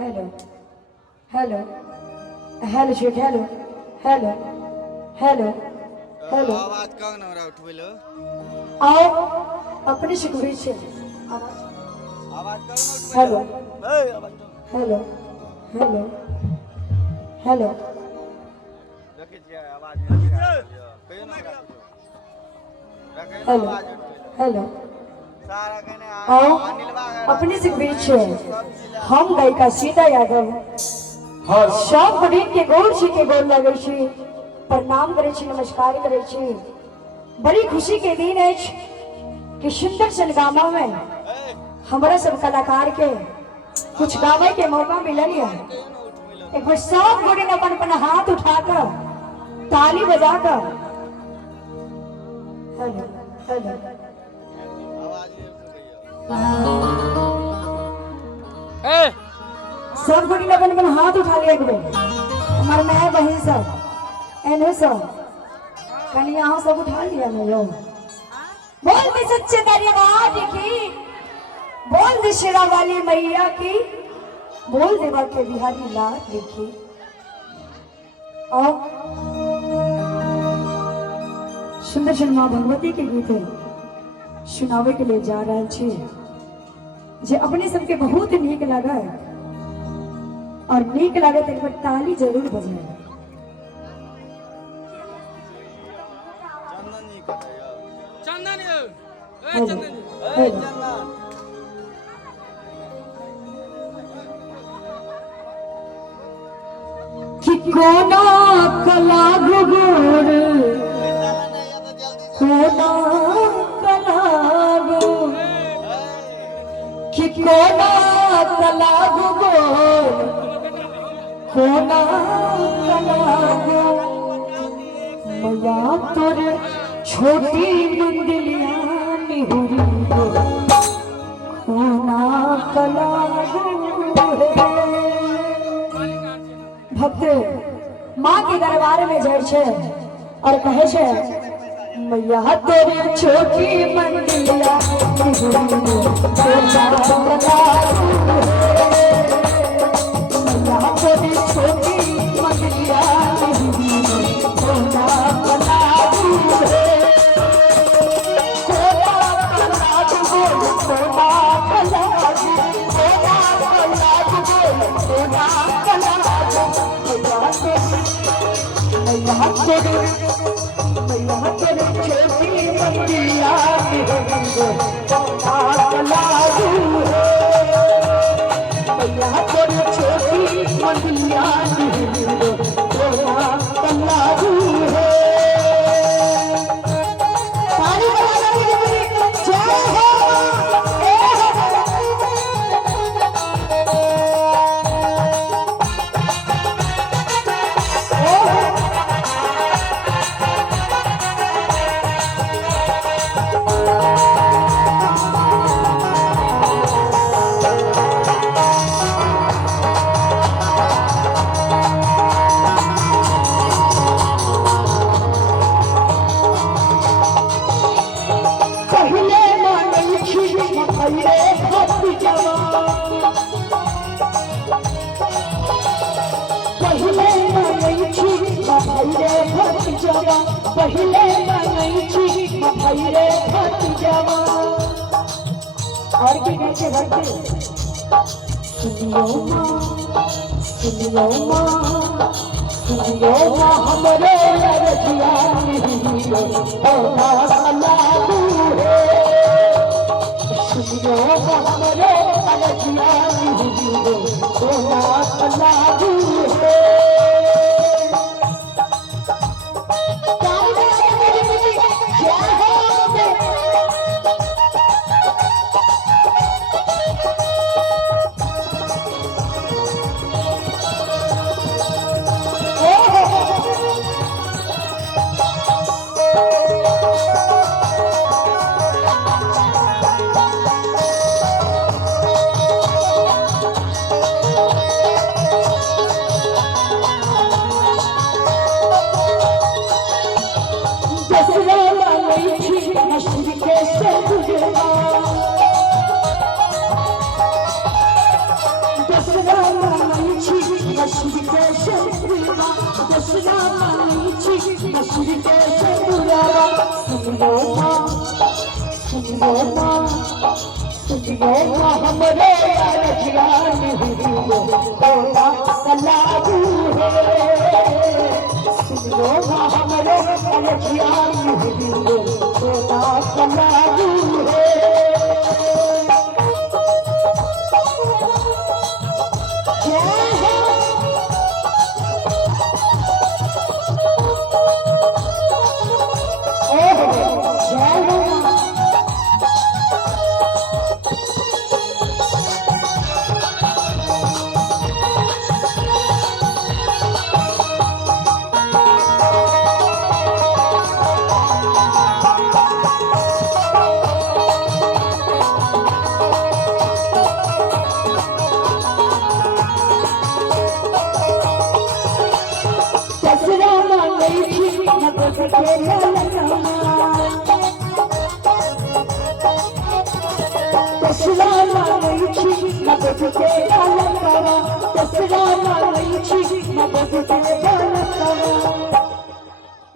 Hello hello hello Shaikh hello hello hello hello आवाज कहाँ न रहा उठवेलो आओ अपने शिकवी से आवाज कहाँ न उठवेलो हेलो ए आवाज तो हेलो हेलो हेलो देखे छियै आवाज नहीं कहियो न रहा रखे न हेलो आवाज उठवेलो हेलो सारा कहने आओ अनिलवा अपने शिकवी से हम गायिका सीता यादव सब बड़ीन के गोर छी के गोर लगे छी प्रणाम करे छी नमस्कार करे छी। बड़ी खुशी के दिन है कि सुंदर सन गामा में हमारा सब कलाकार के कुछ गावे के मौका मिलल है। कहियो न उठवेलो एक बार सब गोरी ने अपन अपन हाथ उठाकर ताली बजाकर हेलो हेलो आवाज नहीं सुनैया ए सब गोरी ने अपन अपन हाथ उठा लिया एक बेर हमारे माए बहन सब एने सब कनी यहाँ सब उठा लिया ना यो बोल दे सच्चे दरिया की बोल दे शेरा वाली मैया की बोल दे के बिहारी लाल लिखी और सुंदर सुंदर माँ भगवती के गीत सुनावे के लिए जा रहा छे जे अपने सबके बहुत नीक लगा और नीक लगे तो एक बार ताली जरूर बजाए। चंदन जी कहियो चंदन ए हेलो, चंदन ए हेलो। चंदन कि कोना कला गुगुर चला नहीं या तो जल्दी से कोना कला गुगुर कि कोना कला गुगुर कोना कला गुगुर मैया तोरे छोटी मंदिलिया निहुरी गो कोना कला गुगुर भक्त माँ के दरबार में जाए छे और कहे छे मैया तोरी छोटी मंदिलिया मैया तोरी छोटी मंदिलिया पहले नहीं छी भैरे भतीजवा और की नीचे भक्ति सुनियो माँ हमरे लड़किया नहीं होना सलामू है सुनियो माँ हमरे लड़किया नहीं होना सलामू है। मांगई छी मछली के शंकुरा दसरा मांगई छी मछली के शंकुरा सुनो मां सुनो मां सुनो मां हमरे रखिया निहुरो तोरा कलाबू है सुनो मां हमरे रखिया निहुरो तोरा कलाबू है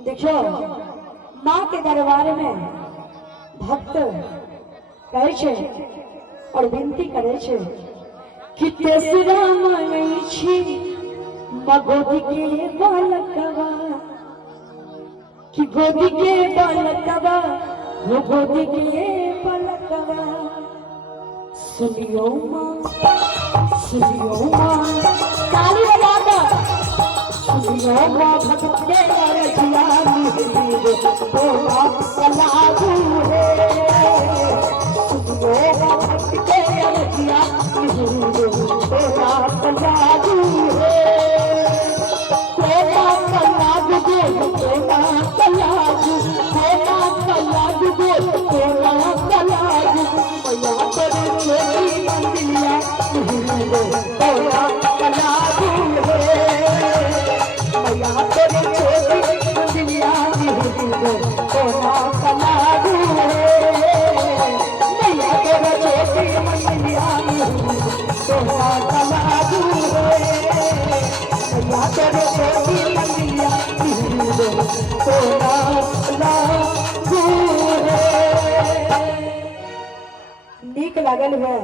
देखो माँ के दरबार में भक्त कहे छे और विनती करे छे कि तेसरा मांगै छी मगोदी के बालकवा कि गोदी के बालकवा वो गोदी के बालकवा सुनियो मां ताली बजाकर सुनियो मां भक्त के रखिया निहुरो तोरा कलाबू है सुनियो मां भक्त के रखिया निहुरो तोरा कलाबू है तोरा कलाबू तोरा कलाबू तोरा कलाबू तोरा कलाबू मैया पर छोटी मंदिरिया निहुरो तोरा कलाबू है मैया पर छोटी मंदिरिया निहुरो तोरा कलाबू है मैया पर छोटी मंदिरिया निहुरो तोरा कलाबू है मैया पर छोटी मंदिरिया निहुरो तोरा कलाबू है। नीक लागल है।